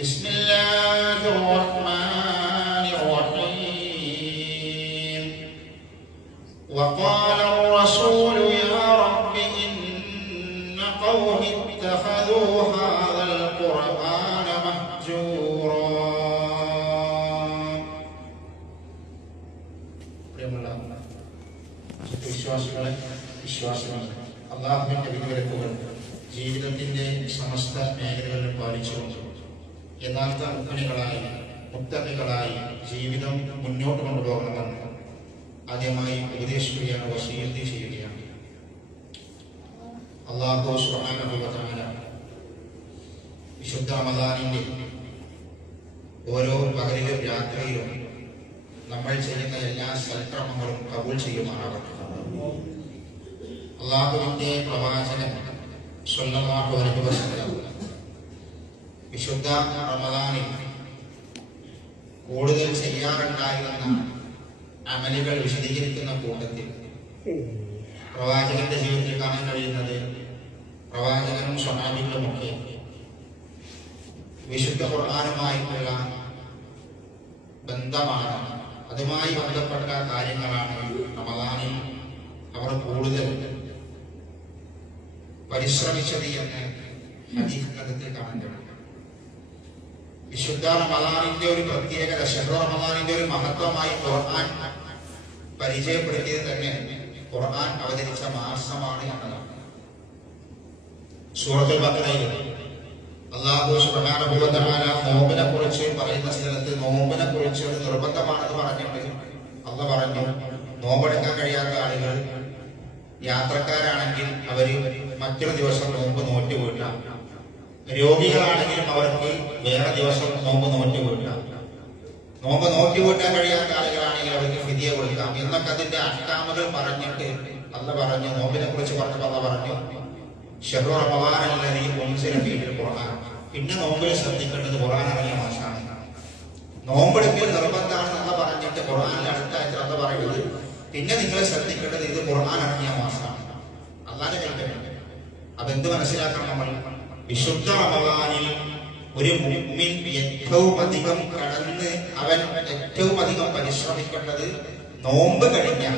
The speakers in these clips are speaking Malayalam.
بسم الله الرحمن الرحيم وقال الرسول يا رب إن قوم اتخذوا هذا القرآن مهجورا. വിശ്വാസികളെ അല്ലാഹുവിന്റെ വിധിവിലക്കുകൾ ജീവിതത്തിന്റെ സമസ്ത മേഖലകളിലും പാലിച്ചുകൊണ്ട് യഥാർത്ഥ മുത്തഖികളായി ജീവിതം മുന്നോട്ട് കൊണ്ടുപോകണമെന്ന് ആദ്യമായി ഉപദേശിക്കുകയാണ്, വസീയത്ത് ചെയ്യുകയാണ്. അല്ലാഹു സുബ്ഹാനഹു വ തആല വിശുദ്ധ റമദാനിന്റെ ഓരോ പകലിലും രാത്രിയിലും നമ്മൾ ചെയ്യുന്ന എല്ലാ സൽക്രമങ്ങളും കബൂൽ ചെയ്യുമാറാകട്ടെ. അല്ലാഹുവിന്റെ പ്രവാചകൻ സ്വല്ലല്ലാഹു അലൈഹി വസല്ലം വിശുദ്ധ റമദാനിൽ കൂടുതൽ ചെയ്യാറുണ്ടായിരുന്ന അമലുകൾ വിശദീകരിക്കുന്ന കൂട്ടത്തിൽ പ്രവാചകന്റെ ജീവിതത്തിൽ കാണാൻ കഴിയുന്നത് പ്രവാചകനും സ്വഹാബികളുമൊക്കെ വിശുദ്ധ ഖുർആനുമായിട്ടുള്ള ബന്ധമാണ്, അതുമായി ബന്ധപ്പെട്ട കാര്യങ്ങളാണ് റമദാനിൽ അവർ കൂടുതൽ പരിശ്രമിച്ചത് എന്ന് ഹദീസ് ഗ്രന്ഥത്തിൽ കാണാൻ കഴിയും. വിശുദ്ധ റമദാനിന്റെ ഒരു പ്രത്യേകത, ശഹ്റു റമദാനിന്റെ ഒരു മഹത്വമായി ഖുർആൻ പരിചയപ്പെടുത്തിയത് തന്നെ ഖുർആൻ അവതരിച്ച മാസമാണ് എന്നതാണ്. സൂറത്തുൽ ബഖറയിൽ അല്ലാഹു സുബ്ഹാനഹു വ തആല നോമ്പിനെ കുറിച്ച് പറയുന്ന സ്ഥലത്ത് നോമ്പിനെ കുറിച്ച് ഒരു നിർബന്ധമാണെന്ന് പറഞ്ഞിട്ട് അല്ലാഹു പറഞ്ഞു, നോമ്പെടുക്കാൻ കഴിയാത്ത ആളുകൾ യാത്രക്കാരാണെങ്കിൽ അവര് മറ്റൊരു ദിവസം നോമ്പ് നോറ്റുകൂട്ടാം, രോഗികളാണെങ്കിലും അവർക്ക് വേറെ ദിവസം നോമ്പ് നോറ്റുകൂട്ടാം, നോമ്പ് നോറ്റുകൂട്ടാൻ കഴിയാത്ത ആളുകളാണെങ്കിൽ അവർക്ക് ഫിദിയ കൊടുക്കാം എന്നൊക്കെ അതിന്റെ അഹ്കാമുകൾ പറഞ്ഞിട്ട് അല്ലാഹു പറഞ്ഞു. നോമ്പിനെ കുറിച്ച് പറഞ്ഞപ്പോൾ അല്ലാഹു പറഞ്ഞു ശഹ്റു റമദാനല്ലദീ ഉൻസില ഫീഹിൽ ഖുർആൻ. പിന്നെ നോമ്പിൽ ശ്രദ്ധിക്കേണ്ടത് ഖുർആൻ ഇറങ്ങിയ മാസമാണ്. നോമ്പെടുക്കൽ നിർബന്ധമാണെന്ന് അല്ലാഹു പറഞ്ഞിട്ട് ഖുർആനിൽ അടുത്ത ആയത്തിൽ അല്ലാഹു പറയുന്നത് പിന്നെ നിങ്ങൾ ശ്രദ്ധിക്കേണ്ടത് ഇത് ഖുർആൻ ഇറങ്ങിയ മാസമാണ്, അല്ലാഹുവിന്റെ കൽപ്പനയാണ്. അപ്പൊ എന്ത് മനസ്സിലാക്കണം നമ്മൾ? വിശുദ്ധ റമദാനിൽ ഒരു മുഅ്മിൻ ഏറ്റവും അധികം കടന്ന് അവൻ ഏറ്റവും അധികം പരിശ്രമിക്കേണ്ടത് നോമ്പ് കഴിഞ്ഞാൽ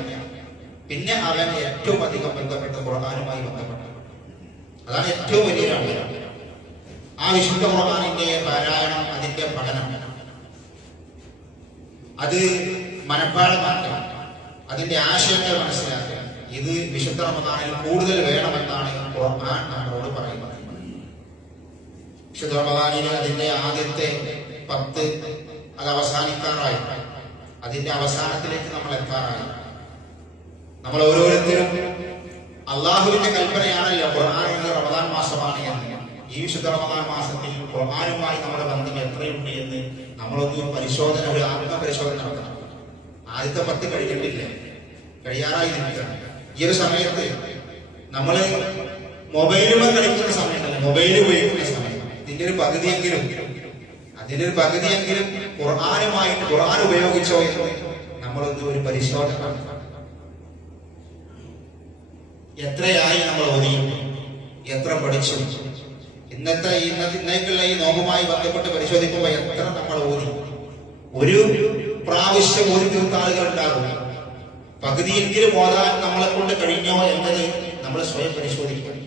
പിന്നെ അവൻ ഏറ്റവും അധികം ബന്ധപ്പെട്ട ഖുർആനുമായി ബന്ധപ്പെട്ട, അതാണ് ഏറ്റവും വലിയ കാര്യം. ആ വിശുദ്ധ ഖുർആനിന്റെ പാരായണം, അതിന്റെ പഠനം, അത് മനഃപ്പാഠമാക്കുക, അതിന്റെ ആശയങ്ങൾ മനസ്സിലാക്കുക. ഇത് വിശുദ്ധ റമദാനിൽ കൂടുതൽ വേണമെന്നാണ് ഖുർആൻ നമ്മളോട് പറയുന്നത്. വിശുദ്ധ റമദാനിൽ അതിന്റെ ആദ്യത്തെ 10 അത് അവസാനിക്കാറായി, അതിന്റെ അവസാനത്തിലേക്ക് നമ്മൾ എത്താറായി. നമ്മൾ ഓരോരുത്തരും അള്ളാഹുവിന്റെ കൽപ്പനയാണല്ലോ ഖുർആൻ എന്ന റമദാൻ മാസമാണ് എന്ന്. ഈ വിശുദ്ധ റമദാൻ മാസത്തിൽ ഖുർആനുമായി നമ്മുടെ ബന്ധം എത്രയുണ്ട് എന്ന് നമ്മളൊന്ന് പരിശോധന, ഒരു ആത്മപരിശോധന നടത്തണം. ആദ്യത്തെ 10 കഴിഞ്ഞിട്ടില്ല, കഴിയാറായി നിൽക്കണം. ഈ ഒരു സമയത്ത് നമ്മള് മൊബൈലുമായി കളിക്കുന്ന സമയത്തല്ല, മൊബൈൽ ഉപയോഗിക്കുന്ന സമയം ഇതിന്റെ ഒരു പകുതിയെങ്കിലും ഖുർആനുമായിട്ട് ഖുർആൻ ഉപയോഗിച്ചോ എന്ന് നമ്മളൊന്ന് ഒരു പരിശോധന നടത്തണം. എത്രയായി നമ്മൾ ഓതി, എത്ര പഠിച്ചു, ഇന്നേക്കുള്ള ഈ നോമ്പുമായി ബന്ധപ്പെട്ട് പരിശോധിക്കുമ്പോൾ എത്ര നമ്മൾ ഓതി. ഒരു പ്രാവശ്യം ഓതി തീർത്ത ആളുകൾ ഉണ്ടാകും. പകുതിയെങ്കിലും ഓതാൻ നമ്മളെ കൊണ്ട് കഴിഞ്ഞോ എന്നത് നമ്മൾ സ്വയം പരിശോധിക്കണം.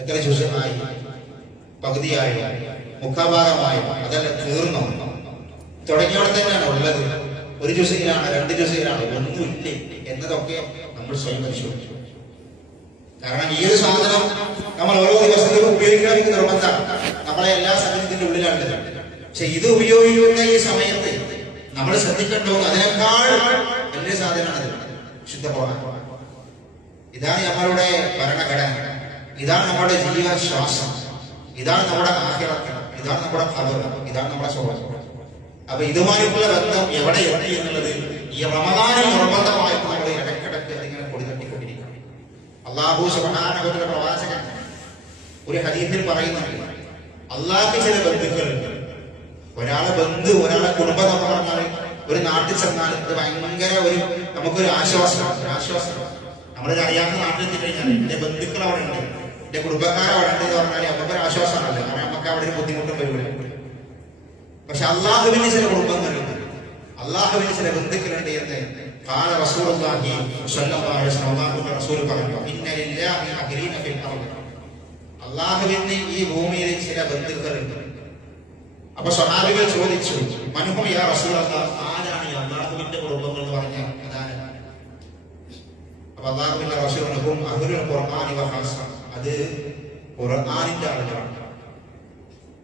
എത്ര ജുസ്ആയി, പകുതിയായോ, മുഖാഭാഗമായോ, അതല്ല തീർന്നോ, തുടങ്ങിയോടെ തന്നെയാണ് ഉള്ളത്, ഒരു ജുസ്ഇലാണ്, 2 ജുസ്ഇലാണ്, ഒന്നുമില്ലേ എന്നതൊക്കെ നമ്മൾ സ്വയം പരിശോധിക്കും. കാരണം ഈ ഒരു സാധനം നമ്മൾ ഓരോ ദിവസത്തിലും ഉപയോഗിക്കണമെങ്കിൽ നിർബന്ധമാണ്. നമ്മളെ എല്ലാ സമയത്തിന്റെ ഉള്ളിലാണ്. പക്ഷെ ഇത് ഉപയോഗിക്കുന്ന ഈ സമയത്ത് നമ്മൾ ശ്രദ്ധിക്കേണ്ടത് അതിനേക്കാൾ വലിയ സാധനമാണ് ശുദ്ധ ഖുർആൻ. ഇതാണ് നമ്മളുടെ ഭരണഘടന, ഇതാണ് നമ്മുടെ ജീവശ്വാസം, ഇതാണ് നമ്മുടെ ആഖിറത്ത്, ഇതാണ് നമ്മുടെ ഖബർ, ഇതാണ് നമ്മുടെ സ്വർഗ്ഗം. അപ്പൊ ഇതുമായിട്ടുള്ള ബന്ധം എവിടെ എത്തി എന്നുള്ളത് ഈ റമദാനിൽ നിർബന്ധമായിട്ട് നമ്മൾ ഇടയ്ക്കിടയ്ക്ക് അതിങ്ങനെ പൊടിതട്ടിക്കൊണ്ടിരിക്കണം. അല്ലാഹു സുബ്ഹാനഹു വ തആല പ്രവാചകൻ ഒരു ഹദീസിൽ പറയുന്നുണ്ട്, അല്ലാഹുവിന് ചില ബന്ധുക്കളുണ്ട്. ഒരാളെ കുടുംബം എന്ന് പറഞ്ഞാൽ ഒരു നാട്ടിൽ ചെന്നാൽ ഇത് ഭയങ്കര നമുക്കൊരു ആശ്വാസമാണ്. നമ്മളൊരു അറിയാത്ത നാട്ടിൽ എത്തിക്കഴിഞ്ഞാൽ എന്റെ ബന്ധുക്കൾ അവിടെ ഉണ്ട്, എന്റെ കുടുംബക്കാർ അവിടെ ഉണ്ട് എന്ന് പറഞ്ഞാൽ നമുക്കൊരു ആശ്വാസമാണല്ലോ. കാരണം നമുക്ക് അവിടെ ഒരു ബുദ്ധിമുട്ടും വരില്ല. പക്ഷെ അള്ളാഹുവിന് ചില കുടുംബങ്ങളുണ്ട്, അള്ളാഹുവിന് ചില ബന്ധുക്കളുണ്ട് എന്ന് ഖാല റസൂലുള്ളാഹി സ്വല്ലല്ലാഹു അലൈഹി വസല്ലം. അല്ലാഹുവിന്റെ റസൂൽ പറഞ്ഞു, ഇന്ന ലില്ലാഹി അഖരീന ഫിൽ അർദ്, അള്ളാഹുവിന് ഈ ഭൂമിയിൽ ചില ബന്ധുക്കളുണ്ട്. അപ്പൊ സ്വഹാബികൾ ചോദിച്ചു, മൻഹും യാ റസൂലല്ലാഹ്, ആരാണ് ഈ അള്ളാഹുവിന്റെ കുടുംബങ്ങൾ എന്ന് പറഞ്ഞാൽ അതാണ്? അപ്പൊ അള്ളാഹുവിന്റെ റസൂൽ പറഞ്ഞു, അഹ്ലുൽ ഖുർആനി വ ഖാസ, അത് ഖുർആനിന്റെ ആളുകളാണ്,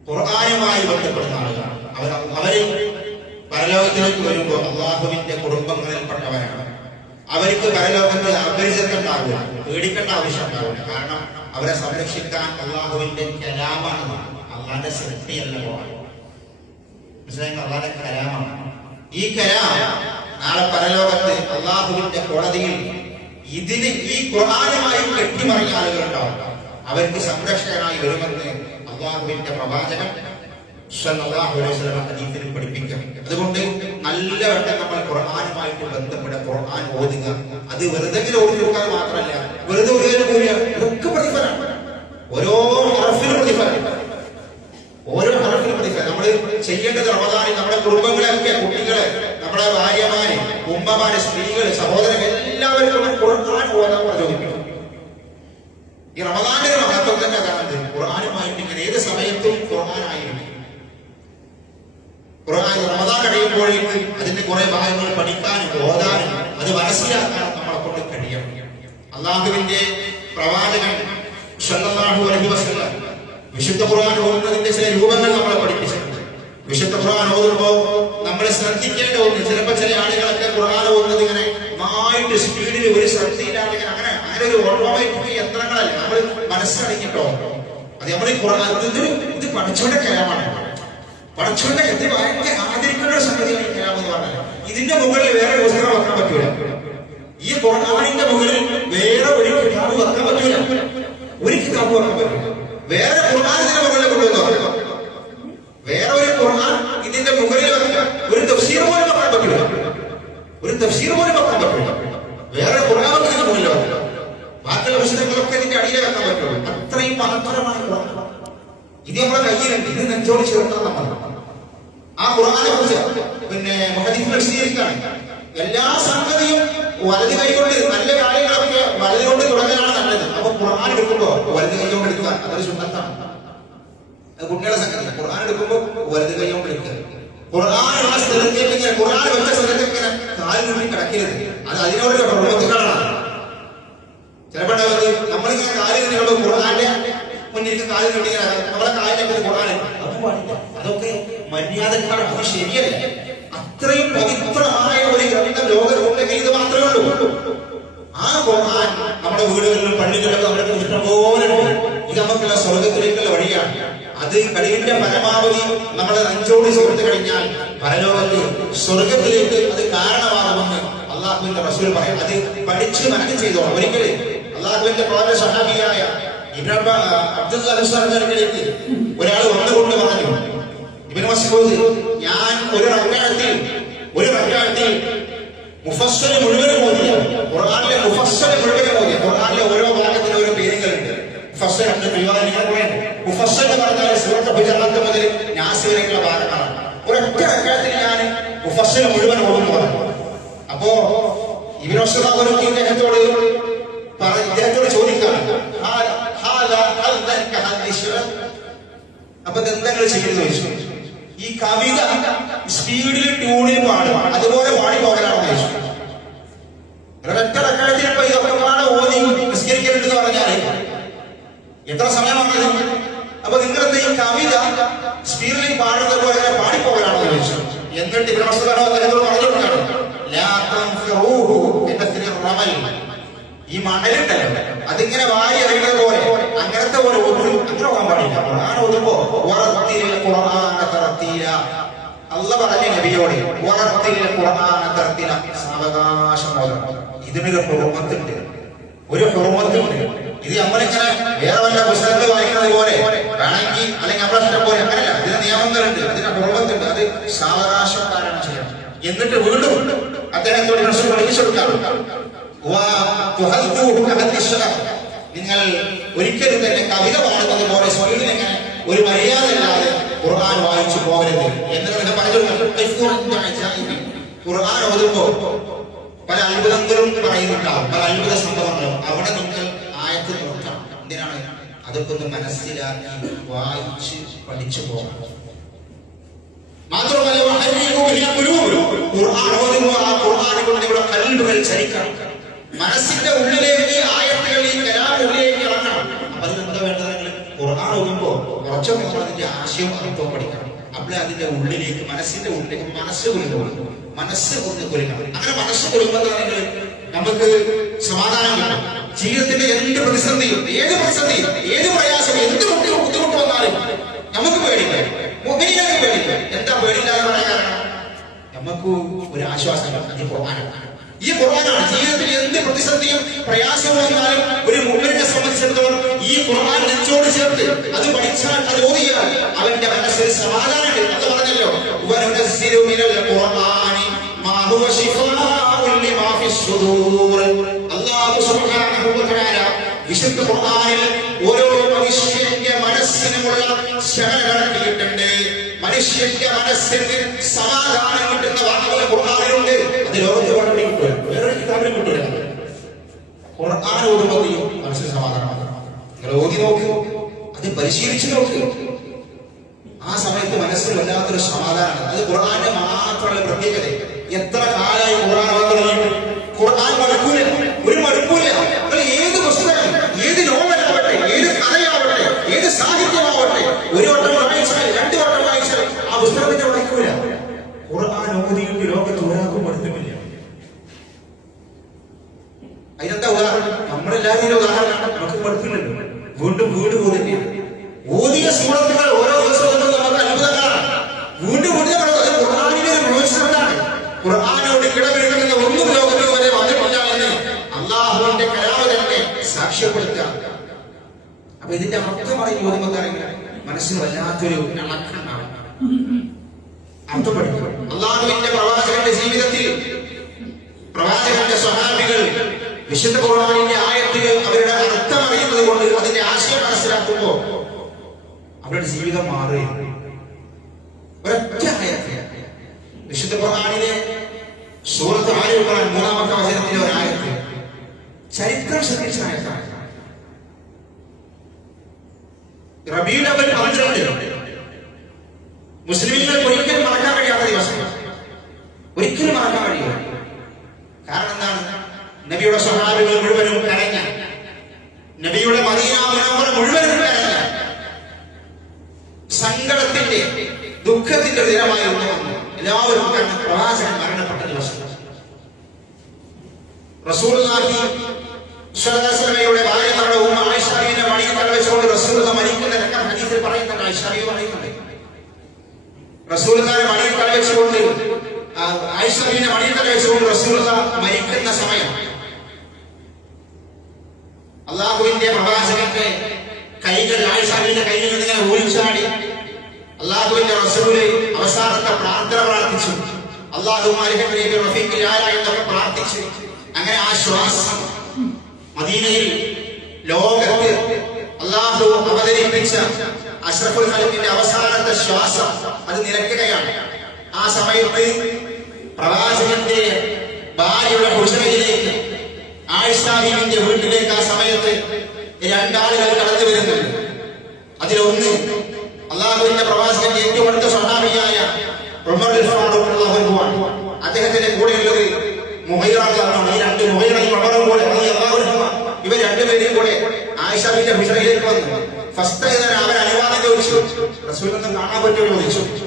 ഖുർആനുമായി ബന്ധപ്പെടുന്ന ആളുകളാണ്. അവര് പരലോകത്തിലേക്ക് വരുമ്പോൾ അള്ളാഹുവിന്റെ കുടുംബങ്ങളിൽപ്പെട്ടവരാണ്. അവർക്ക് പരലോകത്ത് അപരിചിതം ഉണ്ടാവില്ല, പേടിക്കേണ്ട ആവശ്യം ഉണ്ടാവില്ല. കാരണം അവരെ സംരക്ഷിക്കാൻ അള്ളാഹുവിന്റെ കലാമാണ്, അള്ളാന്റെ സൃഷ്ടിയല്ല. അള്ളാന്റെ കലാമാണ്. ഈ കലാം നാളെ പരലോകത്ത് അള്ളാഹുവിന്റെ കോടതിയിൽ ഇതിന് ഈ ഖുർആനുമായി കെട്ടിമറിഞ്ഞ ആളുകളുണ്ടാവും. അവർക്ക് സംരക്ഷകനായി വരുമെന്ന് അള്ളാഹുവിന്റെ പ്രവാചകൻ സ്വല്ലല്ലാഹു അലൈഹി വസല്ലം ഹദീസിൽ പഠിപ്പിക്കും. അതുകൊണ്ട് നല്ല വട്ടം നമ്മൾ ഖുർആനുമായിട്ട് ബന്ധപ്പെട്ട ഖുർആൻ ഓതുക. അത് വെറുതെ ഓതി കൊടുക്കാൻ മാത്രമല്ല, വെറുതെ ഇതൊക്കെ പ്രതിഫലം, ഓരോ ഹർഫിനും പ്രതിഫലം, ഓരോ ഹർഫിനും പ്രതിഫലം. നമ്മൾ ചെയ്യേണ്ടത് റമദാനിൽ നമ്മുടെ കുടുംബങ്ങളെയൊക്കെ, കുട്ടികളെ, നമ്മുടെ ഭാര്യമാര്, ഉമ്മമാര്, സ്ത്രീകള്, സഹോദരങ്ങൾ എല്ലാവർക്കും ഖുർആൻ ഓതാൻ പ്രചോദിപ്പിക്കും. ഈ റമദാനിന്റെ മഹത്വം തന്നെ അതാണ്. ഖുർആനുമായിട്ട് ഇങ്ങനെ ഏത് സമയത്തും ഖുർആനായിരിക്കും. ഖുർആൻ റമദാൻ കഴിയുമ്പോഴേക്ക് അതിന്റെ കുറെ ഭാഗങ്ങൾ പഠിക്കാനും ഓതാനും അത് മനസ്സിലാക്കാനും നമ്മളെ കൊണ്ട് കഴിയണം. അള്ളാഹുവിന്റെ പ്രവാചകൻ സ്വല്ലല്ലാഹു അലൈഹി വസല്ലം വിശുദ്ധ ഖുർആൻ ഓതുന്നതിന്റെ ചില രൂപങ്ങൾ നമ്മളെ പഠിപ്പിച്ചിട്ടുണ്ട്. വിശുദ്ധ ഖുർആൻ ഓതുമ്പോൾ നമ്മൾ ശ്രദ്ധിക്കേണ്ട ഒന്ന്, ചിലപ്പോൾ ചില ആളുകളൊക്കെ ഖുർആൻ ഓതുന്നത് ഇങ്ങനെ നന്നായിട്ട് സ്പീഡിൽ ഒരു ശ്രദ്ധയില്ലാതെ അങ്ങനെ ഒരു ഓട്ടോമാറ്റിക് യന്ത്രങ്ങളല്ല, നമ്മൾ മനസ്സിലടങ്ങിട്ടോ. അത് നമ്മൾ ഇത് പഠിച്ചോണ്ട കലാമാണ്, പഠിച്ചോണ്ട ഇത് ഭയങ്കര ആദരിക്കേണ്ട ഒരു സംഗതിയാണ് ഈ കലാം എന്ന് പറഞ്ഞാൽ. ഇതിന്റെ മുകളിൽ വേറെ പുസ്തകം വെക്കാൻ പറ്റൂല, ഈ ഖുർആനിന്റെ മുകളിൽ വേറെ ഒരു കിതാബ് വെക്കാൻ പറ്റൂല, ഒരു കിതാബ് വെക്കാൻ പറ്റൂല. വേറെ ഖുർആൻ ഇതിന്റെ മുകളിൽ കൊണ്ടുവന്നോ, വേറെ ഒരു ഖുർആൻ ഇതിന്റെ മുകളിൽ വെക്കാൻ, ഒരു തഫ്സീർ പോലും വെക്കാൻ പറ്റൂല, ഒരു തഫ്സീർ പോലും വെക്കാൻ പറ്റൂല. വേറെ ഖുർആൻ ഇതിന്റെ മുകളിൽ വെക്കാം, ബാക്കിയുള്ള പുസ്തകങ്ങളൊക്കെ ഇതിന്റെ അടിയിൽ വെക്കാൻ പറ്റുള്ളൂ. അത്രയും മഹത്തരമായ ഖുർആൻ ഇത് നമ്മുടെ കയ്യിലുണ്ട്. ഇത് നെഞ്ചോട് ചേർത്താൽ നമ്മൾ ആ ഖുർആനെ കുറിച്ച് മുഹദ്ദിസുകൾ വിശദീകരിക്കുകയാണ്. എല്ലാ സംഗതിയും വലത് കൈകൊണ്ട്, നല്ല കാര്യങ്ങളൊക്കെ വലത് കൊണ്ട് തുടങ്ങാനാണ് നല്ലത്. അപ്പൊ ഖുർആൻ എടുക്കുമ്പോ വലത് കൈ കൊണ്ട് എടുക്കുക, അതൊരു സുന്നത്താണ്. അത് കുട്ടികളെ സംഗതി. ഖുർആൻ എടുക്കുമ്പോ വലത് കൈ കൊണ്ട് എടുക്കുക. ഖുർആനുള്ള സ്ഥലത്തേക്ക് ഇങ്ങനെ, ഖുർആൻ വെച്ച സ്ഥലത്തേക്ക് ഇങ്ങനെ കാലിൽ കൂടി കിടക്കരുത്. അത് അതിനോടൊരു പ്രവർത്തികളാണ്. ചിലപ്പോൾ നമ്മളിങ്ങനെ കാലിൽ നിൽക്കുമ്പോൾ ഖുർആന്റെ മുന്നിലേക്ക് കാലിൽ കെട്ടിങ്ങനെ നമ്മളെ കാലിലേക്ക് ഖുർആൻ അതൊക്കെ മര്യാദക്കാണ്, അത് ശരിയല്ല. അത്രയും പവിത്രമായ ഒരു ഗ്രന്ഥം ലോകത്തിലേക്ക് ഇത് മാത്രമേ ഉള്ളൂ. ആ ഖുർആൻ നമ്മുടെ വീടുകളിലും പള്ളികളിലും നമ്മുടെ ഇഷ്ടംപോലെ ഇത് നമുക്കുള്ള സ്വർഗത്തിലേക്കുള്ള വഴിയാണ്. അത് കഴിവിന്റെ പരമാവധി നമ്മളെ നെഞ്ചോട് ചേർത്ത് കഴിഞ്ഞാൽ പരലോകത്ത് സ്വർഗത്തിലേക്ക് അത് കാരണമാകുമെന്ന് അള്ളാഹുവിന്റെ റസൂൽ പറയാം. അത് പഠിച്ച് മനനം ചെയ്തോളാം. ഒരിക്കലും അള്ളാഹുവിന്റെ പ്രവാചക സഹാബിയായ അബ്ദുല്ലാഹിലേക്ക് ഒരാൾ വന്നുകൊണ്ട് പറഞ്ഞു, ഇബ്നു മസ്ഊദ്, ഞാൻ ഒരു റക്അത്തിൽ മുഫസ്സൽ മുഴുവനും ഓതിയ, ഖുർആനിലെ മുഫസ്സൽ മുഴുവനും ഓതിയ, ഖുർആനിലെ ഓരോ ഭാഗത്തിന് ഓരോ പേരുകളുണ്ട്. മുഫസ്സൽ മുഫസ്സൽ എന്ന് പറഞ്ഞാൽ സൂറത്ത് ഹുജറാത്ത് മുതൽ നാസ് വരെയുള്ള ഭാഗങ്ങളാണ്. ഒരൊറ്റ റക്അത്തിൽ ഞാൻ മുഫസ്സൽ മുഴുവൻ ഓതുന്നു പറഞ്ഞു. അപ്പോ ഇബ്നു മസ്ഊദ് ഇദ്ദേഹത്തോട് ചോദിക്കാണ്, അപ്പൊ എന്തെങ്കിലും ചെയ്യുന്നു ചോദിച്ചു. ഈ കവിത സ്പീഡിൽ ട്യൂണിൽ പാടും, അതുപോലെ പാടി പോകലാണെന്ന് ചോദിച്ചു. ഒരൊറ്റ റക്അത്തിൽ ഇപ്പൊ ഇതൊക്കെ പാടെ ഓതി നിസ്കരിക്കലുണ്ടെന്ന് പറഞ്ഞാല് എത്ര സമയമാണ്? അപ്പൊ നിങ്ങളെന്താ ഈ കവിത സ്പീഡിൽ പാടുന്നത് പോലെ പാടിപ്പോകലാണെന്ന് ചോദിച്ചു. എന്നിട്ട് ഇബ്നു മസ്ഊദ് അദ്ദേഹത്തോട് പറഞ്ഞു കൊടുക്കാണ്, ഈ മണലുണ്ടല്ലോ അതിങ്ങനെ വാരി അറിയുന്നത് പോലെ അങ്ങനത്തെ പോലെ അങ്ങനെ പോകാൻ പാടില്ല. ഖുർആൻ ഓതുമ്പോ അള്ളാഹ് പറഞ്ഞ നബിയോട് സാവകാശം ഓതണം. ഇതിനൊരു ഹുർമത്തുണ്ട്, ഒരു ഹുർമത്തുണ്ട്. ഇത് നമ്മളിങ്ങനെ വേറെ വല്ല പുസ്തകങ്ങൾ വായിക്കുന്നത് പോലെ വേണമെങ്കിൽ അല്ലെങ്കിൽ നമ്മളെ ഇഷ്ടം പോലെ അങ്ങനെയല്ല. ഇതിന് നിയമങ്ങളുണ്ട്, അതിന് ഹുർമത്തുണ്ട്. അത് സാവകാശം കാരണം ചെയ്യണം. എന്നിട്ട് വീണ്ടും അദ്ദേഹത്തോട് പഠിപ്പിച്ചു കൊടുക്കാം, നിങ്ങൾ ഒരിക്കലും തന്നെ കവിത പാടുന്നത് പോലെ സ്വയം ഒരു മര്യാദ ഇല്ലാതെ ഖുർആൻ വായിച്ചു പോകരുത് എന്ന് ഓതുമ്പോ പല അത്ഭുതങ്ങളും പറയുന്നുണ്ടാവും, പല അത്ഭുത സംഭവങ്ങളും. അവിടെ നിങ്ങൾ ആയത്ത് നോക്കണം. എന്തിനാണ്? അതൊക്കെ ഒന്ന് മനസ്സിലാക്കി വായിച്ച് പഠിച്ചു പോകണം. മാത്രമല്ല ഖുർആൻ ഓതുമ്പോൾ ആ ഖുർആൻ കൊണ്ട് നിങ്ങളുടെ കൽബുകൾ ചലിക്കണം. മനസ്സിന്റെ ഉള്ളിലേക്ക് ആയത്തുകൾ, ഈ കലാം ഉള്ളിലേക്ക് ഇറങ്ങണം. അപ്പൊ അതിനെന്താ വേണ്ടത്? നിങ്ങൾ ഖുർആൻ ഓതുമ്പോൾ കുറച്ചൊക്കെ അതിന്റെ ആശയം അർത്ഥവും പഠിക്കണം. അപ്പോൾ അതിന്റെ ഉള്ളിലേക്ക്, മനസ്സിന്റെ ഉള്ളിലേക്ക് മനസ്സ് കൊല്ലുന്നു, മനസ്സ് കൊണ്ട് കൊല്ലുക. അങ്ങനെ മനസ്സ് കൊല്ലുമ്പോഴാണെങ്കിൽ നമുക്ക് സമാധാനം കിട്ടും. ജീവിതത്തിന്റെ എന്ത് പ്രതിസന്ധിയും, ഏത് പ്രതിസന്ധിയും, ഏത് പ്രയാസവും, എന്ത് ബുദ്ധിമുട്ട് വന്നാലും നമുക്ക് പേടില്ല, മുഖേനക്ക് പേടില്ല. എന്താ പേടില്ലാതെ പറയാൻ കാരണം? നമുക്ക് ഒരു ആശ്വാസം. ഈ ഖുർആനാണ്. ഈ ഖുർആനാണ് ജീവിതത്തിൽ എന്ത് പ്രതിസന്ധിയും പ്രയാസവും വന്നാലും ഒരു മുഅ്മിനെ സംബന്ധിച്ചിടത്തോളം ഈ ഖുർആൻ നെഞ്ചോട് ചേർത്ത് അത് പഠിച്ചാൽ, അത് ഓതിയാൽ അവന്റെ മനസ്സിൽ സമാധാനമുണ്ട്. അത് പറഞ്ഞല്ലോ, വനനസ്സിലു മിനൽ ഖുർആനി മാ ഹുവ ശിഫാഉൻ ലിമാ ഫിസ് സുദൂർ. അല്ലാഹു സുബ്ഹാനഹു വ തആല വിശുദ്ധ ഖുർആനിൽ ഓരോ മനുഷ്യന്റെ മനസ്സിനുമുള്ള ശമനം നടത്തിയിട്ടുണ്ട്. മനുഷ്യന്റെ മനസ്സിന് സമാധാനം കിട്ടുന്ന വാക്കുകൾ ഖുർആനിലുണ്ട്. അത് ലോകത്ത് വളരെ കിട്ടുക, വേറൊരു കിതാബിലും കിട്ടുക. ഖുർആൻ ഓതുമ്പോൾ മനസ്സിന് സമാധാനമാണ്. നിങ്ങൾ ഓതി നോക്ക്, അത് പരിശീലിച്ചു നോക്ക്. ആ സമയത്ത് മനസ്സിൽ വല്ലാത്തൊരു സമാധാനമാണ്. അത് ഖുർആന്റെ മാത്രമുള്ള പ്രത്യേകത. എത്ര കാലമായി ഖുർആൻ ഓതുന്നത്? ഖുർആൻ മടുക്കൂല, ഒരു മടുക്കൂല. ഏത് പുസ്തകം, ഏത് നോവലാവട്ടെ, ഏത് കഥയാവട്ടെ, ഏത് സാഹിത്യമാവട്ടെ, ഒരു വട്ടം വായിച്ചാൽ, 2 വട്ടം വായിച്ചാൽ ആ പുസ്തകത്തിന്റെ മടുക്കൂല. ഖുർആൻ ഓതിയിട്ട് ലോകത്ത് ഒരാൾക്കും മടുത്തുമില്ല. അതിനെന്താ ഉദാഹരണം? നമ്മളെല്ലാവരും ഉദാഹരണമാണ്. നമുക്ക് മടുക്കില്ലല്ലോ, വീണ്ടും വീണ്ടും ഓതില്ല. ഓതിയ സൂറത്തുകൾ ഓരോ ദിവസവും നമുക്ക് അത്ഭുതങ്ങളാണ്. വീണ്ടും വീണ്ടും ഖുർആനിലെ ഒരു പ്രോത്സാഹനമാണ്. ഖുർആനോട് കിടപിടിക്കുന്ന ഒന്നും ലോകത്ത് വരെ വന്നിട്ടില്ല എന്ന് അള്ളാഹുവിന്റെ കലാമ് തന്നെ സാക്ഷ്യപ്പെടുത്തുക. അപ്പൊ ഇതിന്റെ അർത്ഥം അറിഞ്ഞു ഓതുമ്പോഴാണെങ്കിൽ മനസ്സിന് വല്ലാത്തൊരു ഇളക്കമുണ്ടാവും. അർത്ഥം പഠിക്കും. അള്ളാഹുവിന്റെ പ്രവാചകന്റെ ജീവിതത്തിൽ പ്രവാചകന്റെ സ്വഹാബികൾ വിശുദ്ധ ഖുർആനിന്റെ ആയത്തുകൾ അവരുടെ അർത്ഥം അറിയുന്നത് കൊണ്ട്, അതിന്റെ ആശയം മനസ്സിലാക്കുമ്പോൾ അവരുടെ ജീവിതം മാറുകയാണ്. ഒരൊറ്റ ആയത്ത് വിശുദ്ധ ഖുർആനിലെ സൂറത്ത് ആലി ഇംറാൻ 3-ാമത്തെ വചനത്തിലെ ഒരു ആയത്ത് ചരിത്രം ശ്രദ്ധിച്ച ആയത്താണ്. റബീഉൽ അവ്വൽ 12 മുസ്ലിമീങ്ങൾക്ക് ഒരിക്കലും മറക്കാൻ കഴിയാത്ത ദിവസം, ഒരിക്കലും മറക്കാൻ കഴിയില്ല. കാരണം എന്താണ്? നബിയുടെ സ്വഹാബികൾ മുഴുവനും കരഞ്ഞ, നബിയുടെ മദീന മുനവ്വറ മുഴുവനും കരഞ്ഞ, സങ്കടത്തിന്റെ, ദുഃഖത്തിന്റെ ദിനമായിരുന്നു. എല്ലാവരും കണ്ട പ്രവാചകൻ മരണപ്പെട്ട ദിവസം. റസൂലുള്ളാഹി സ്വല്ലല്ലാഹു അലൈഹി വസല്ലമയുടെ ഭാര്യയുടെ ഉമ്മ ആയിഷ ബീവിയെ മടിയിൽ തലവെച്ചുകൊണ്ട് റസൂലുള്ളാഹി മരിക്കുന്ന രംഗം ഹദീസിൽ പറയുന്നുണ്ട്. ആയിഷ ബീവി പറയുന്നുണ്ട്, റസൂലുള്ളാഹിയെ മടിയിൽ തലവെച്ചുകൊണ്ട്, ആയിഷ ബീവിയെ മടിയിൽ തലവെച്ചുകൊണ്ട് റസൂലുള്ളാഹി മരിക്കുന്ന സമയം അള്ളാഹുവിന്റെ പ്രവാചകന്റെ കൈകൾ ആയിഷ ബീവിയുടെ കയ്യിൽ നിന്ന് ഇങ്ങനെ ഊരിച്ചാടി. അള്ളാഹുവിന്റെ റസൂല് അവസാനത്തെ പ്രാർത്ഥന പ്രാർത്ഥിച്ചു. അല്ലാഹുമ്മ അൽഹിഖ്നി ബിറഫീഖിൽ ആല എന്നൊക്കെ പ്രാർത്ഥിച്ചു. അങ്ങനെ ആ ശ്വാസം മദീനയിൽ ലോകത്ത് അള്ളാഹു അവതരിപ്പിച്ച അഷ്റഫുൽ ഖൽഖിന്റെ അവസാനത്തെ ശ്വാസം അത് നിലയ്ക്കുകയാണ്. ആ സമയത്ത് പ്രവാചകന്റെ ഭാര്യയുടെ ഹുജറയിലേക്ക്, ആയിഷ ബീവിന്റെ വീട്ടിലേക്ക് ആ സമയത്ത് 2 ആളുകൾ കടന്നു വരുന്നുണ്ട്. അതിലൊന്ന് അള്ളാഹുവിന്റെ പ്രവാചകന്റെ ഏറ്റവും അടുത്ത സ്വഹാബിയായ ഉമർ ഫാറൂഖ് റളിയല്ലാഹു അൻഹു. അദ്ദേഹത്തിന്റെ കൂടെയുള്ളത് മുഗീറ റളിയല്ലാഹു അൻഹു. ഈ 2 മുഗീറയും ഉമറും കൂടെ റളിയല്ലാഹു അൻഹു, ഇവർ 2 പേരും കൂടെ ആയിഷ ബീവിന്റെ ഹുജറയിലേക്ക് വന്നു. ഫസ്റ്റ് അവർ അനുവാദം ചോദിച്ചു. റസൂലിനെ കാണാൻ പറ്റുമോ ചോദിച്ചു.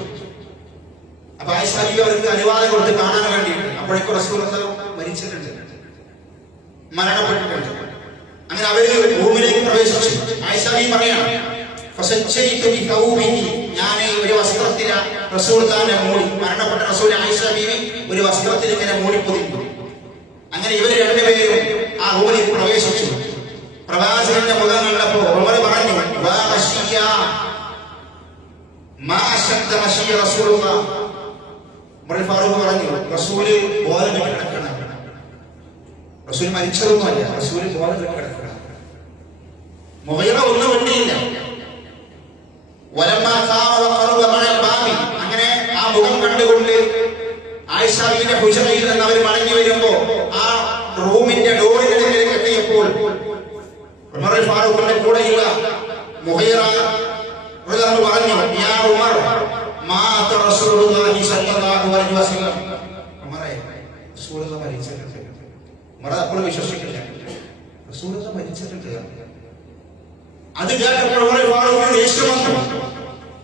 അപ്പൊ ആയിഷ ബീവി അവർക്ക് അനുവാദം കൊടുത്ത് കാണാൻ വേണ്ടി. അപ്പോഴേക്കും റസൂൽ മരിച്ചിട്ടുണ്ട്, മരണപ്പെട്ടിട്ടുണ്ട്. അങ്ങനെ അവര് റൂമിലേക്ക് പ്രവേശിച്ചു. ആയിഷ ബീവി പറയാണ്, ഞാൻ ഒരു വസ്ത്രത്തിൽ റസൂലുള്ളാഹിനെ മൂടി, മരണപ്പെട്ട റസൂൽ ആയിഷ ബീവി ഒരു വസ്ത്രത്തിൽ ഇങ്ങനെ മൂടിപ്പൊതിഞ്ഞു. അങ്ങനെ ഇവർ 2 പേരും ആ റൂമിൽ പ്രവേശിച്ചു. പ്രവാചകന്റെ മുഖം കണ്ടപ്പോ ഉമർ പറഞ്ഞു, ഉമർ ഫാറൂഖ് പറഞ്ഞു, റസൂല് ബോധം കെട്ട് കിടക്കണം. റസൂൽ മരിച്ചതൊന്നുമല്ല, റസൂല് ബോധം കെട്ട് കിടക്കണം. മുഗീറ ഒന്നും വേണ്ടിയില്ല. അങ്ങനെ ആ മുഖം കണ്ടുകൊണ്ട് ആയിഷ ബീവിയുടെ ഹുജറയിൽ നിന്ന് അവർ മടങ്ങി വരുമ്പോ ആ റൂമിന്റെ ഡോറിന്റെ അടുക്കലേക്ക് എത്തിയപ്പോൾ ഉമർ ഫാറൂഖിന്റെ കൂടെയുള്ള മുഹൈറ റളിയല്ലാഹു പറഞ്ഞു, യാ ഉമർ മാത റസൂലുള്ളാഹി സ്വല്ലല്ലാഹു അലൈഹി വസല്ലം. ഉമറേ, റസൂലുള്ളാഹി മരിച്ചിട്ടുണ്ട്. ഉമർ അപ്പോൾ വിശ്വസിക്കില്ല, റസൂലുള്ളാഹി മരിച്ചിട്ടുണ്ട്. അത് കേട്ടപ്പോൾ ഉമർ ഫാറൂഖിന് ദേഷ്യം വന്നു.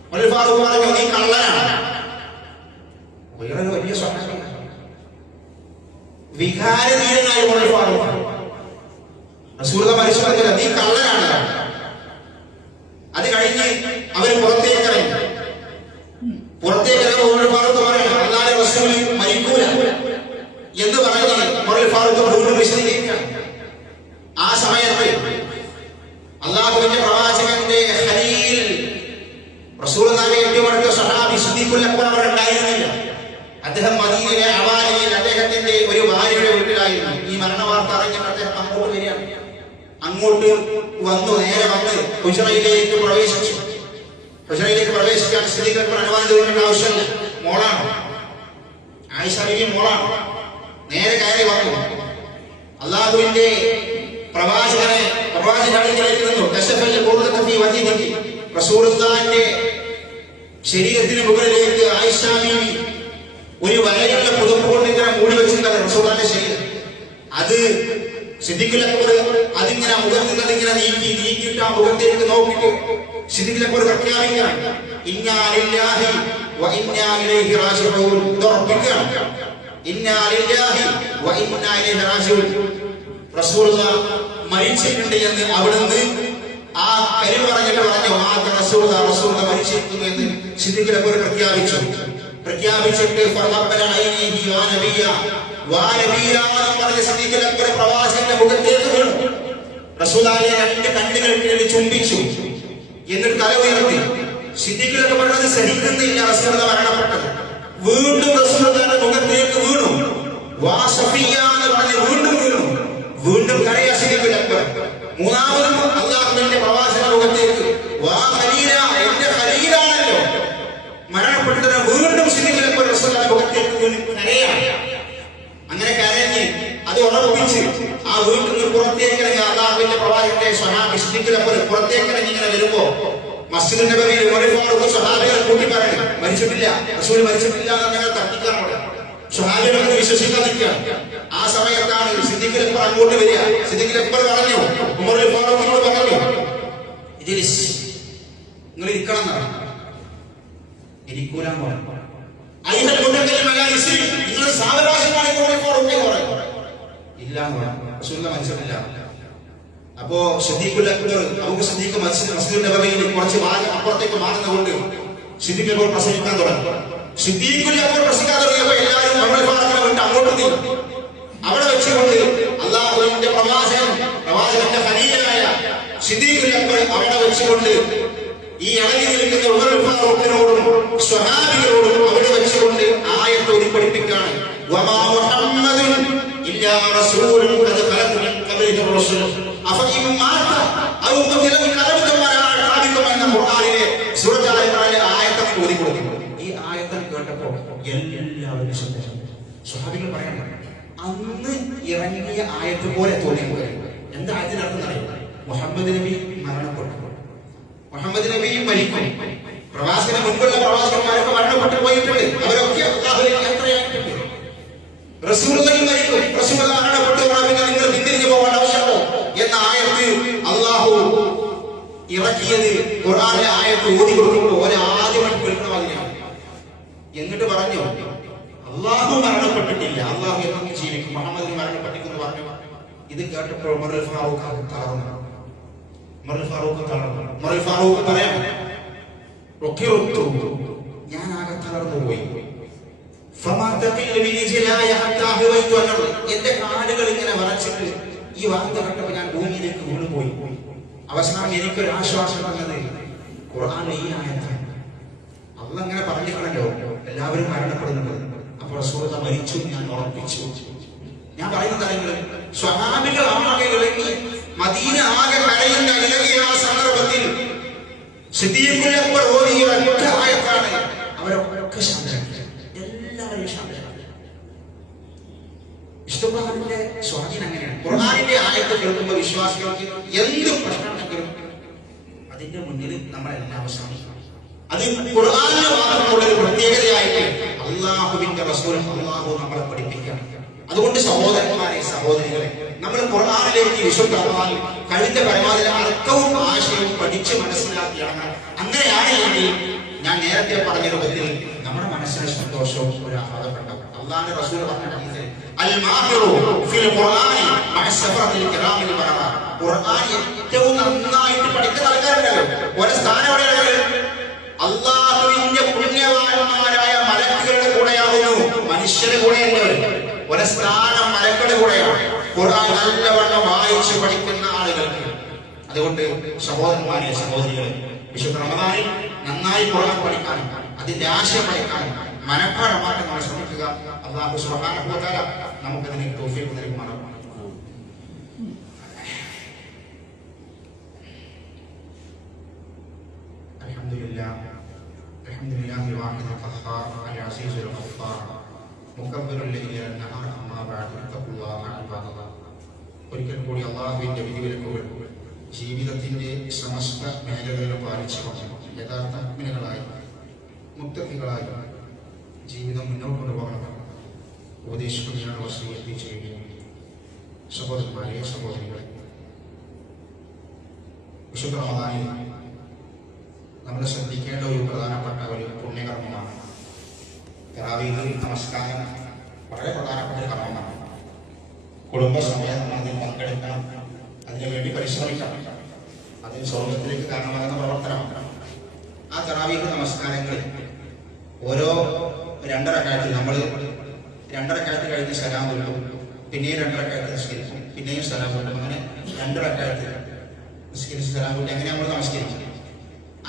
ഉമർ ഫാറൂഖ് പറഞ്ഞു, നീ കള്ളനാണ്. മുഹൈറ വലിയ സ്വഹാബിയാണ്, വികാരധീരനായ ഉമർ ഫാറൂഖ്. റസൂലുള്ളാഹി മരിച്ചിട്ടില്ല, നീ കള്ളനാണ്. അത് കഴിഞ്ഞ് അവർ പുറത്തേക്കിറങ്ങി. ഉമർ ഫാറൂഖ് പറയണം, അല്ലാഹുവിന്റെ റസൂൽ മരിക്കൂല എന്ന് പറഞ്ഞ് ഉമർ ഫാറൂഖ് വീണ്ടും വിശദീകരിക്കണം. ആ സമയത്ത് അല്ലാഹുവിന്റെ പ്രവാചകന്റെ ഖലീൽ റസൂലുള്ളാഹിയെ ഏറ്റവും അടുത്ത സ്വഹാബി സിദ്ദീഖുൽ അക്ബർ അവർ ഉണ്ടായിരുന്നില്ല. അദ്ദേഹം മദീനയിലെ അവാലിയിൽ അദ്ദേഹത്തിന്റെ ഒരു ഭാര്യയുടെ വീട്ടിലായിരുന്നു. ഈ മരണവാർത്ത അറിഞ്ഞിട്ട് അദ്ദേഹം അങ്ങോട്ട് വരികയാണ്. അങ്ങോട്ട് വന്നു, നേരെ വന്ന് ഹുജറയിലേക്ക് പ്രവേശിച്ചു. ഹുജറയിലേക്ക് പ്രവേശിക്കാൻ സിദ്ദീഖ് അക്ബർ അനുവാദം ചോദിക്കേണ്ട ആവശ്യമില്ല. മോളാണ്, ആയിഷ ബീവി മോളാണ്. നേരെ കയറി വന്നു. അല്ലാഹുവിന്റെ പ്രവാചകനിലേക്ക് നിന്നു. റസൂലുള്ളാഹിന്റെ ശരീരത്തിന് മുകളിലേക്ക് ആയിഷ ബീവി ഒരു വലയുള്ള പുതുപ്പ് കൊണ്ട് ഇങ്ങനെ മൂടി വെച്ചിട്ടുണ്ട് റസൂലുള്ളാഹിന്റെ ശരീരം. അത് സിദ്ദീഖുൽ അക്ബർ അതിങ്ങനെ മുഖത്ത് അതിങ്ങനെ നീക്കിയിട്ട് ആ മുഖത്തേക്ക് നോക്കിയിട്ട് സിദ്ദീഖുൽ അക്ബർ പ്രഖ്യാപിക്കണം, ഇന്നാ ലില്ലാഹി വ ഇന്നാ ഇലൈഹി റാജിഊൻ. ഇന്നാ ലില്ലാഹി വ ഇന്നാ ഇലൈഹി റാജിഊൻ. റസൂലുള്ളാഹി മരിച്ചിട്ടുണ്ട് എന്ന് അവിടുന്ന് ആ കരി പറഞ്ഞിട്ട് പറഞ്ഞു, റസൂലുള്ളാഹി മരിച്ചിരിക്കുന്നു എന്ന് സിദ്ദീഖുൽ അക്ബർ പ്രഖ്യാപിച്ചിട്ട് പ്രവാചകന്റെ മുഖത്തേക്ക് വീണു. റസൂലുള്ളാഹിയെ രണ്ട് കണ്ണുകൾക്ക് ചുംബിച്ചു. എന്നിട്ട് തല ഉയർത്തി. സിദ്ദീഖുൽ അക്ബർ അത് സഹിക്കുന്നില്ല, റസൂലുള്ളാഹി മരണപ്പെട്ടത്. വീണ്ടും റസൂലുള്ളാഹിയുടെ മുഖത്തേക്ക് വീണു. വാ സഫിയ എന്ന് പറഞ്ഞ് വീണ്ടും വീണു. വീണ്ടും കരയാ സിദ്ദീഖുൽ അക്ബർ. മൂന്നാമതും അല്ലാഹുവിന്റെ പ്രവാചകന്റെ മുഖത്തേക്ക്, വാ ഖലീല, എന്റെ ഖലീലാണല്ലോ മരണപ്പെട്ടത്. വീണ്ടും സിദ്ദീഖുൽ അക്ബർ റസൂലുള്ളാഹിയുടെ മുഖത്തേക്ക് വീണ് കരയാണ്. അങ്ങനെ കരഞ്ഞ് അത് ഉറപ്പിച്ച് ആ വീട്ടിൽ നിന്ന് പുറത്തേക്ക് ഇറങ്ങി അല്ലാഹുവിന്റെ പ്രവാചകന്റെ സ്വഹാബി സിദ്ദീഖുൽ അക്ബർ പുറത്തേക്ക് ഇറങ്ങി ഇങ്ങനെ വരുമ്പോ മസ്ജിദുൻ നബവിയിൽ ഉമർ ഫാറൂഖ് സ്വഹാബികളെ കൂട്ടി പറയണം, മരിച്ചിട്ടില്ല, റസൂൽ മരിച്ചിട്ടില്ല എന്നങ്ങനെ തർക്കിക്കാൻ അവിടെ സ്വഹാബികളൊക്കെ വിശ്വസിക്കാതിരിക്കുകയാണ്. ആ സമയത്താണ് സിദ്ദീഖുൽ അക്ബർ അങ്ങോട്ട് വരിക. സിദ്ദീഖുൽ അക്ബർ പറഞ്ഞു, ഉമർ ഫാറൂഖിനോട് പറഞ്ഞു, നിങ്ങൾ ഇരിക്കണം എന്നാണ്. ഇരിക്കൂലാൻ പറഞ്ഞു. നിങ്ങൾ സാവകാശമാണ് ഇല്ല റസൂലുള്ളാഹി മരിച്ചിട്ടില്ല. അപ്പോ സിദ്ദീഖുൽ അക്ബർ അബൂബക്കർ സിദ്ദീഖ് മസ്ജിദുൻ നബവിയിൽ കുറച്ച് അപ്പുറത്തേക്ക് മാറുന്നതുകൊണ്ട് സിദ്ദീഖുൽ അക്ബർ പ്രസംഗിക്കാൻ തുടങ്ങി. സിദ്ദീഖുൽ അക്ബർ പ്രസംഗിക്കാൻ തുടങ്ങിയപ്പോൾ എല്ലാവരും ഉമർ ഫാറൂഖിനെ വിട്ട് അങ്ങോട്ട് നീങ്ങി. അവിടെ വെച്ചുകൊണ്ട് അല്ലാഹുവിന്റെ പ്രവാചകന്റെ ഖലീലായ സിദ്ദീഖുൽ അക്ബർ അവിടെ വെച്ചുകൊണ്ട് ഈ ഇറങ്ങി നിൽക്കുന്ന ഉമർ ഫാറൂഖിനോടും സ്വഹാബികളോടും അവിടെ വെച്ചുകൊണ്ട് ആയത്ത് ഓതിപ്പഠിപ്പിക്കുകയാണ്. വമാ മുഹമ്മദുൻ ഇല്ലാ റസൂലുൻ ഖദ് ഖലത് മിൻ ഖബ്ലിഹി റസൂൽ അഫഇൻ മാത ഔ ഖുതില ഖലബതും അലാഖാബികും എന്ന ഖുർആനിലെ സൂറത്ത് ആൽ ഇംറാനിലെ ആയത്ത് ഓതി കൊടുത്തു. ഈ ആയത്ത് കേട്ടപ്പോൾ എല്ലാവരും ശ്രദ്ധിച്ചു. സ്വഹാബികൾ പറയണം, അന്ന് ഇറങ്ങിയ ആയത്ത് പോലെ തോന്നിപ്പോയി. എന്താ ആയത്തിനർത്ഥം അറിയാം? മുഹമ്മദ് നബി മരണപ്പെട്ടു, മുഹമ്മദ് നബിയും മരിക്കും, പ്രവാചകന് മുൻപുള്ള പ്രവാചകന്മാരൊക്കെ മരണപ്പെട്ടു പോയിട്ടുണ്ട്, അവരൊക്കെ യാത്രയായിട്ടുണ്ട്. റസൂലുള്ളാഹി മരിക്കും, റസൂലുള്ളാഹി മരണപ്പെട്ടു, പിന്നെ നിങ്ങൾ പിന്തിരിഞ്ഞു പോകേണ്ട ആവശ്യമുണ്ടോ എന്ന ആയത്ത് അല്ലാഹു ഇറക്കിയത് ഖുർആനിലെ ആയത്ത് ഓതി കൊടുക്കുമ്പോൾ ഒരാദ്യമായിട്ട് കേൾക്കണമെന്നാണ്. എന്നിട്ട് പറഞ്ഞു, അല്ലാഹു മരണപ്പെട്ടിട്ടില്ല, അല്ലാഹു എന്നും ജീവിക്കും, മുഹമ്മദ് മരണപ്പെട്ടിരിക്കുന്നു പറഞ്ഞു. ഇത് കേട്ടപ്പോൾ ഉമർ ഫാറൂഖ് തളർന്നു. ഉമർ ഫാറൂഖ് പറയാം, ഞാൻ ആകെ തളർന്നു പോയി. എന്റെ കാലുകൾ ഇങ്ങനെ വരച്ചിട്ട് ഈ വാർത്ത കണ്ടപ്പോൾ ഞാൻ ഭൂമിയിലേക്ക് വീണുപോയി. അവസാനം എനിക്കൊരു ആശ്വാസം വന്നത് ഖുർആനിലെ ഈ ആയത്താണ്. അല്ലാഹ് അങ്ങനെ പറഞ്ഞിട്ടുണ്ടല്ലോ, എല്ലാവരും മരണപ്പെടുന്നുണ്ട്, അപ്പോൾ റസൂലുള്ളാഹി മരിച്ചു ഞാൻ ഉറപ്പിച്ചു. ഞാൻ പറയുന്നത് ആരെങ്കിലും സ്വഹാബികൾ ആകെ ഇളകി, മദീന ആകെ കരയുന്ന ഇളകിയ ആ സന്ദർഭത്തിൽ സിദ്ദീഖുൽ അക്ബർ ഓതിയ ഒറ്റ ആയത്താണ് അവരൊക്കെ ശാന്തരാക്കി, എല്ലാവരെയും ശാന്തരാക്കി. വിശുദ്ധ സ്വാധീനം അങ്ങനെയാണ്. ഖുർആനിന്റെ ആയത്ത് കേൾക്കുമ്പോൾ വിശ്വാസികൾക്ക് എന്ത് പ്രശ്നമുണ്ടെങ്കിലും അതിന്റെ മുന്നിൽ നമ്മളെല്ലാം അവസാനിക്കണം. അത് ഖുർആനിൽ മാത്രമുള്ള ഒരു പ്രത്യേകതയായിട്ട് അള്ളാഹുവിന്റെ റസൂൽ അള്ളാഹു നമ്മളെ പഠിപ്പിക്കണം. അതുകൊണ്ട് സഹോദരന്മാരെ, സഹോദരികളെ, നമ്മൾ ഖുർആനിലേക്ക് വിശുദ്ധ ഖുർആൻ കഴിവിന്റെ പരമാവധി അർത്ഥവും ആശയവും പഠിച്ച് മനസ്സിലാക്കിയാണ്. അങ്ങനെയാണെങ്കിൽ ഞാൻ നേരത്തെ പറഞ്ഞ രൂപത്തിൽ നമ്മുടെ മനസ്സിന് സന്തോഷവും ഒരു ആഹ്ലാദപ്പെട്ടു. അള്ളാഹുവിന്റെ റസൂൽ പറഞ്ഞ ഹദീസിൽ അൽ-മാഹിറു ഫിൽ ഖുർആനി മഅ സഫറത്തിൽ കിറാമിൽ ബററ, ഖുർആൻ ഏറ്റവും നന്നായിട്ട് പഠിക്കുന്ന ആൾക്കാരുണ്ടല്ലോ, ഒരു സ്ഥാനം എവിടെയാണ്? അള്ളാഹുവിന്റെ പുണ്യവാന്മാരായ മലക്കുകളുടെ കൂടെയാകുന്നു, മനുഷ്യരുടെ കൂടെയല്ല. ഒരു സ്ഥാനം മലക്കുകളുടെ കൂടെയാണ് ഖുർആൻ നല്ലവണ്ണം വായിച്ച് പഠിക്കുന്ന ആളുകൾക്ക്. അതുകൊണ്ട് സഹോദരന്മാരെ, സഹോദരികളെ, വിശുദ്ധ റമദാനിൽ നന്നായി ഖുർആൻ പഠിക്കാനും അതിന്റെ ആശയം പഠിക്കാനും മനഃപ്പാഠമാക്കാൻ നമ്മൾ ശ്രമിക്കുക. അല്ലാഹു സുബ്ഹാനഹു വ തആല നമുക്കതിന് തൗഫീഖ് നൽകുമാറാകട്ടെ. അൽഹംദുലില്ലാഹി വാഹിദുൽ ഖഹാർ അൽ അസീസുൽ ഗഫാർ മുകബ്ബിറുൽ ലൈലി വൻ നഹാർ അമ്മാ ബഅദ് തഖ്വല്ലാഹ ഇബാദല്ലാഹ്. ഒരിക്കൽ കൂടി അല്ലാഹുവിന്റെ വിധിവിലക്കുകൾ ജീവിതത്തിന്റെ സമസ്ത മേഖലകളിലും പാലിച്ചുകൊണ്ട് യഥാർത്ഥ മുഅ്മിനുകളായി മുത്തഖികളായി ജീവിതം മുന്നോട്ട് കൊണ്ടുപോകണം ഉപദേശിക്കുകയാണ് വസിയത്ത് ചെയ്യുന്നത്. സഹോദരന്മാരെ, സഹോദരികളെ, വിശുദ്ധ റമദാനിൽ നമ്മൾ ശ്രദ്ധിക്കേണ്ട ഒരു പ്രധാനപ്പെട്ട ഒരു പുണ്യകർമ്മമാണ് തറാവീഹ് നമസ്കാരം. വളരെ പ്രധാനപ്പെട്ട ഒരു കർമ്മമാണ്. കുടുംബസമയം നമ്മൾ അതിൽ പങ്കെടുക്കണം, അതിനുവേണ്ടി പരിശ്രമിക്കണം. അതിന് സ്വർഗത്തിലേക്ക് കാരണമാകുന്ന പ്രവർത്തനമാണ്. ആ തറാവീഹ് നമസ്കാരങ്ങളിൽ ഓരോ 2 റക്അത്ത് നമ്മൾ 2 റക്അത്ത് കഴിഞ്ഞ് സലാം വീട്ടും, പിന്നെയും 2 റക്അത്ത് നിസ്കരിക്കും, പിന്നെയും സലാം വീട്ടും. അങ്ങനെ 2 റക്അത്ത് നിസ്കരിച്ച് സലാം വീട്ടി അങ്ങനെ നമ്മൾ നമസ്കരിക്കും.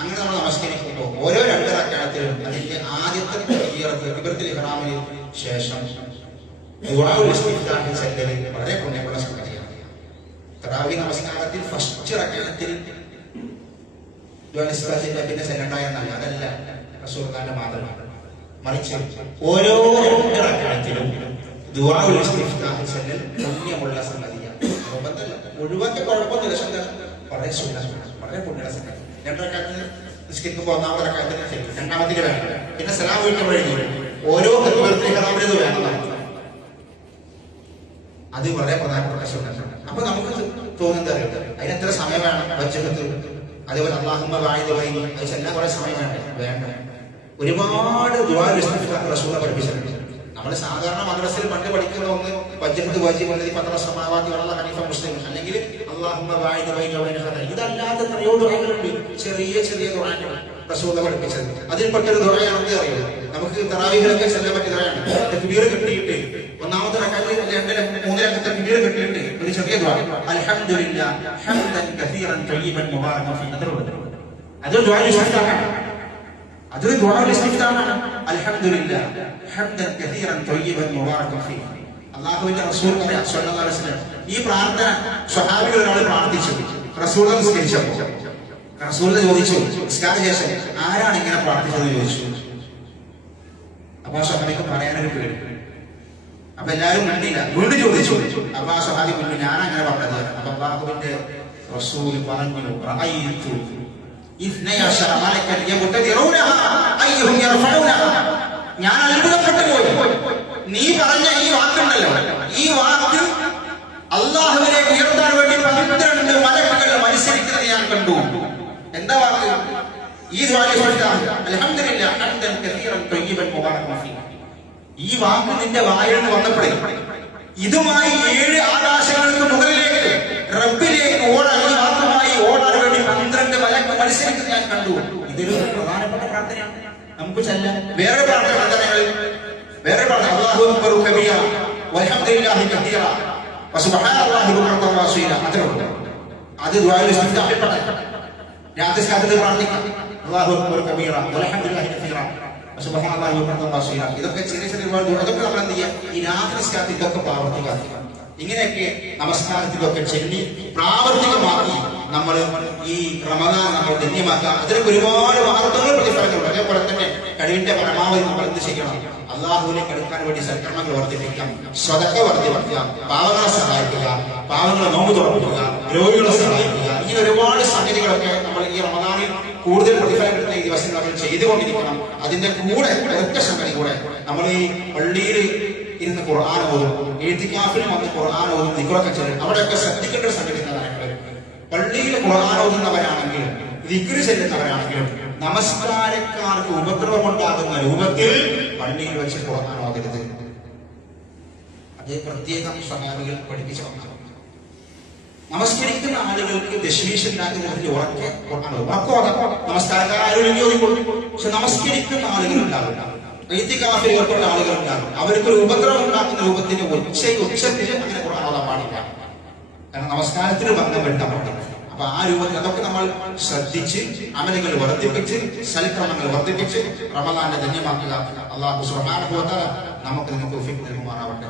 അങ്ങനെ നമ്മൾ നമസ്കരിക്കുമ്പോൾ ഓരോ 2 റക്അത്തിലും അതിന്റെ ആദ്യത്തെ തക്ബീറത്തുൽ ഇഹ്റാമിന് ശേഷം ദുആഉൽ ഇസ്തിഫ്താഹ് ചെല്ലൽ വളരെ പുണ്യമുള്ള സംഗതിയാണ്. തറാവീഹ് നമസ്കാരത്തിൽ ഫസ്റ്റ് റക്അത്തിൽ ദുആഉൽ ഇസ്തിഫ്താഹ് പിന്നെ ചെല്ലണ്ടായെന്നല്ല, അതല്ല റസൂലുള്ളാഹിന്റെ മാതൃക. മറിച്ച് ഓരോ 2 റക്അത്തിലും ദുആഉൽ ഇസ്തിഫ്താഹ് ചെല്ലൽ പുണ്യമുള്ള സംഗതിയാണ്. മുഴുവന്റെ കുഴപ്പമൊന്നുമില്ല, വളരെ സുന്നത്താണ്, വളരെ പുണ്യമുള്ള സംഗതി. 2 റക്അത്ത് നിസ്കരിക്കുമ്പോൾ ഒന്നാമത്തെ റക്അത്തിന് ചെല്ലും, രണ്ടാമത്തിന് വേണം, പിന്നെ സലാം വീട്ടുമ്പോഴേക്കും ഓരോ തക്ബീറത്തുൽ ഇഹ്റാമിനും വേണം. അത് വളരെ പ്രധാനപ്പെട്ട സുന്നത്താണ്. അപ്പൊ നമുക്ക് തോന്നുന്നത് അതിന് എത്ര സമയം വേണം? വജ്ഹത്ത്, അതേപോലെ അല്ലാഹുമ്മ ബഅദ് ബൈനി, അത് ചെല്ലാൻ കുറെ സമയം വേണ്ട. ഒരുപാട് ദുആഉൽ ഇസ്തിഫ്താഹ് റസൂൽ പഠിപ്പിച്ചിട്ടുണ്ട്. നമ്മൾ സാധാരണ മദ്രസയിൽ പണ്ട് പഠിക്കുന്ന ഒന്ന് വജ്ഹത്ത് വാജിബ് അല്ലദീ ഫതറ സമാവാതി വൽ അർള ഹനീഫ മുസ്ലിം, അല്ലെങ്കിൽ അല്ലാഹുമ്മ ബഅദ് ബൈനി വബൈന ഖദർ. ഇതല്ലാത്ത എത്രയോ ദുആകളുണ്ട്, ചെറിയ ചെറിയ ദുആകൾ റസൂൽ പഠിപ്പിച്ചത്. അതിൽപ്പെട്ടൊരു ദുആയാണെന്ന് അറിയോ? നമുക്ക് തറാവീഹിലൊക്കെ ചെല്ലാൻ പറ്റിയ ദുആയാണ്. തക്ബീർ കിട്ടിയിട്ട് ഒന്നാമത്തെ റക്അത്തിൽ 2-3 തക്ബീർ കിട്ടിയിട്ട് ഒരു ചെറിയ ദുആ, അൽഹംദുലില്ലാഹ് ഹംദൻ കസീറൻ തയ്യിബൻ മുബാറകൻ ഫീ. അതൊരു ദുആഉൽ ഇസ്തിഫ്താഹാണ്. അതൊരു ദുആഉൽ ഇസ്തിഫ്താഹാണ്. അൽഹംദുലില്ലാഹ് ഹംദൻ കസീറൻ തയ്യിബൻ മുബാറകൻ ഫീ. അല്ലാഹുവിന്റെ റസൂൽ സ്വല്ലല്ലാഹു അലൈഹി വസല്ലം ഈ പ്രാർത്ഥന സ്വഹാബികൾ ഒരാൾ പ്രാർത്ഥിച്ചു. റസൂൽ നിസ്കരിച്ചപ്പോൾ റസൂൽ ചോദിച്ചു, നിസ്കാര ശേഷം ആരാണ് ഇങ്ങനെ പ്രാർത്ഥിച്ചത് ചോദിച്ചു. അപ്പൊ ആ സ്വഹാബിക്ക് പറയാനൊരു പേടി. അപ്പൊ എല്ലാവരും കണ്ടില്ല, വീണ്ടും ചോദിച്ചു. അപ്പൊ ആ സ്വഹാബി പറഞ്ഞു, ഞാനങ്ങനെ പറഞ്ഞത്. അപ്പൊ അല്ലാഹുവിന്റെ റസൂൽ പറഞ്ഞു, റഅയ്തു 12 മലക്കൻ യബ്തദിറൂനഹാ അയ്യുഹും യർഫഊനഹാ. ഞാൻ അത്ഭുതപ്പെട്ടു പോയി. നീ പറഞ്ഞ ഈ വാക്കുണ്ടല്ലോ, ഈ വാക്ക് അല്ലാഹുവിനെ ഉയർത്താൻ വേണ്ടി 12 മലക്കുകൾ മത്സരിക്കുന്നത് ഞാൻ കണ്ടു. എന്താ വാക്ക്? ഈ അൽഹംദുലില്ലാഹ് ഹംദൻ കസീറൻ തയ്യിബൻ മുബാറകൻ ഫീ. ഈ വാക്ക് നിന്റെ വായിൽ നിന്ന് വന്നപ്പോഴേ ഇതുമായി 7 ആകാശങ്ങൾക്ക് മുകളിലേക്ക് റബ്ബിലേക്ക് ഓടാൻ, ഈ വാക്കുമായി ഓടാൻ വേണ്ടി 12 മലക്കുകൾ മത്സരിക്കുന്നത് ഞാൻ കണ്ടു. ഇതൊരു പ്രധാനപ്പെട്ട പ്രാർത്ഥനയാണ്. നമുക്ക് ചെല്ലാം. വേറെ പ്രാർത്ഥനകൾ, വേറെ പ്രാർത്ഥന അല്ലാഹു അക്ബർ കബീറ വൽഹംദുലില്ലാഹി കസീറ വസുബ്ഹാനല്ലാഹി ബുക്റതൻ വഅസീല. അത്രയുള്ളൂ. അത് ദുആഉൽ ഇസ്തിഫ്താഹിൽ പെട്ടതാണ്. രാത്രി കാലത്ത് പ്രാർത്ഥിക്കാം, അല്ലാഹു അക്ബർ കബീറ വൽഹംദുലില്ലാഹി കസീറ വസുബ്ഹാനല്ലാഹി ബുക്റതൻ വഅസീല. ഇതൊക്കെ ചെറിയ ചെറിയ ദുആകളൊക്കെ നമ്മൾ എന്ത് ചെയ്യുക? ഈ രാത്രി കാലത്ത് ഇതൊക്കെ പ്രാവർത്തികമാക്കുക. ഇങ്ങനെയൊക്കെ നമസ്കാരത്തിലൊക്കെ ചൊല്ലി പ്രാവർത്തികമാക്കി നമ്മൾ ഈ റമദാൻ നമ്മൾ ധന്യമാക്കുക. അതിനൊക്കെ ഒരുപാട് വാർത്തകൾ പ്രതിഫലങ്ങളുണ്ട്. അതേപോലെ തന്നെ കഴിവിന്റെ പരമാവധി നമ്മൾ എന്ത് ചെയ്യണം? അള്ളാഹുവിലേക്ക് അടുക്കാൻ വേണ്ടി സൽക്കർമ്മങ്ങൾ വർദ്ധിപ്പിക്കാം, സ്വതക്ക വർദ്ധിപ്പിക്കുക, പാവങ്ങളെ സഹായിക്കുക, പാവങ്ങളെ നോമ്പ് തുറപ്പിക്കുക, രോഗികളെ സഹായിക്കുക. ഇങ്ങനെ ഒരുപാട് സംഗതികളൊക്കെ നമ്മൾ ഈ റമദാനിൽ കൂടുതൽ പ്രതിഫലം കിട്ടുന്ന ഈ ദിവസങ്ങളിൽ ചെയ്തുകൊണ്ടിരിക്കണം. അതിന്റെ കൂടെ ഒറ്റ സംഗതി കൂടെ നമ്മൾ ഈ പള്ളിയിൽ ഇരുന്ന് ഖുർആൻ ഓതും, ഇഅ്തികാഫിൽ വന്ന് ഖുർആൻ ഓതും, ദിക്റൊക്കെ ചെല്ലും. അവിടെയൊക്കെ ശ്രദ്ധിക്കേണ്ട ഒരു സംഗതി എന്താണ്? പള്ളിയിൽ ഖുർആൻ ഓതുന്നവരാണെങ്കിലും ദിക്ർ ചെല്ലുന്നവരാണെങ്കിലും നമസ്കാരക്കാർക്ക് ഉപദ്രവമുണ്ടാകുന്ന രൂപത്തിൽ പള്ളിയിൽ വെച്ച് ഖുർആൻ ഓതരുത്. അത് പ്രത്യേകം സ്വഹാബികൾ പഠിപ്പിച്ചു വന്നു. നമസ്കരിക്കുന്ന ആളുകൾക്ക് ദശമീശ ഉണ്ടാക്കുന്നതിൽ ഉറക്കെ നമസ്കാരക്കാരും പക്ഷെ നമസ്കരിക്കുന്ന ആളുകളുണ്ടാവില്ല, ഇഅ്തികാഫിൽ ഏർപ്പെട്ട ആളുകളുണ്ടാകും. അവർക്കൊരു ഉപദ്രവം ഉണ്ടാക്കുന്ന രൂപത്തിൽ ഉച്ചത്തിൽ അങ്ങനെ ഖുർആൻ ഓതാൻ പാടില്ല. കാരണം നമസ്കാരത്തിന് ബന്ധം വരുത്താൻ പാടില്ല. അപ്പൊ ആ രൂപത്തിൽ അതൊക്കെ നമ്മൾ ശ്രദ്ധിച്ച് അമലുകൾ വർദ്ധിപ്പിച്ച് സൽക്രമങ്ങൾ വർദ്ധിപ്പിച്ച് റമദാനെ ധന്യമാക്കുക. അല്ലാഹു സുബ്ഹാനഹു വ തആല നമുക്ക് തൗഫീഖ് നൽകുമാറാവട്ടെ.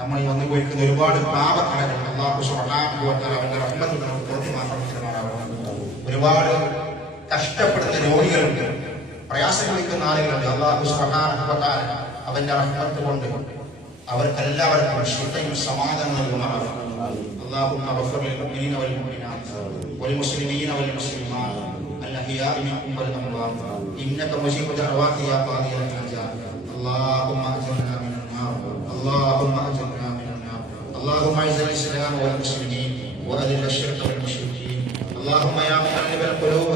നമ്മൾ ഈ വന്നു പോയിരിക്കുന്ന ഒരുപാട് പാപക്കടകൾ അല്ലാഹു സുബ്ഹാനഹു വ തആല അവന്റെ റഹ്മത്ത് നമുക്ക് പുറത്തു മാറാവട്ടെ. ഒരുപാട് കഷ്ടപ്പെടുന്ന രോഗികളുണ്ട്, പ്രയാസങ്ങളിക്കുന്ന ആളുകളുണ്ട്. അല്ലാഹു സുബ്ഹാനഹു വ തആല അവന്റെ റഹ്മത്ത് കൊണ്ട് അവർക്കെല്ലാവർക്കും ശിഫയും സമാധാനം നൽകുമാറാവട്ടെ. اللهم اغفر للمؤمنين والمؤمنات والمسلمين والمسلمات الاحياء منهم والاموات انك مجيب دعوات يا قاضي الحاجات. اللهم اجرنا من النار، اللهم اجرنا من النار. اللهم اعز الاسلام والمسلمين واذل الشرك والمشركين. اللهم يا مقلب القلوب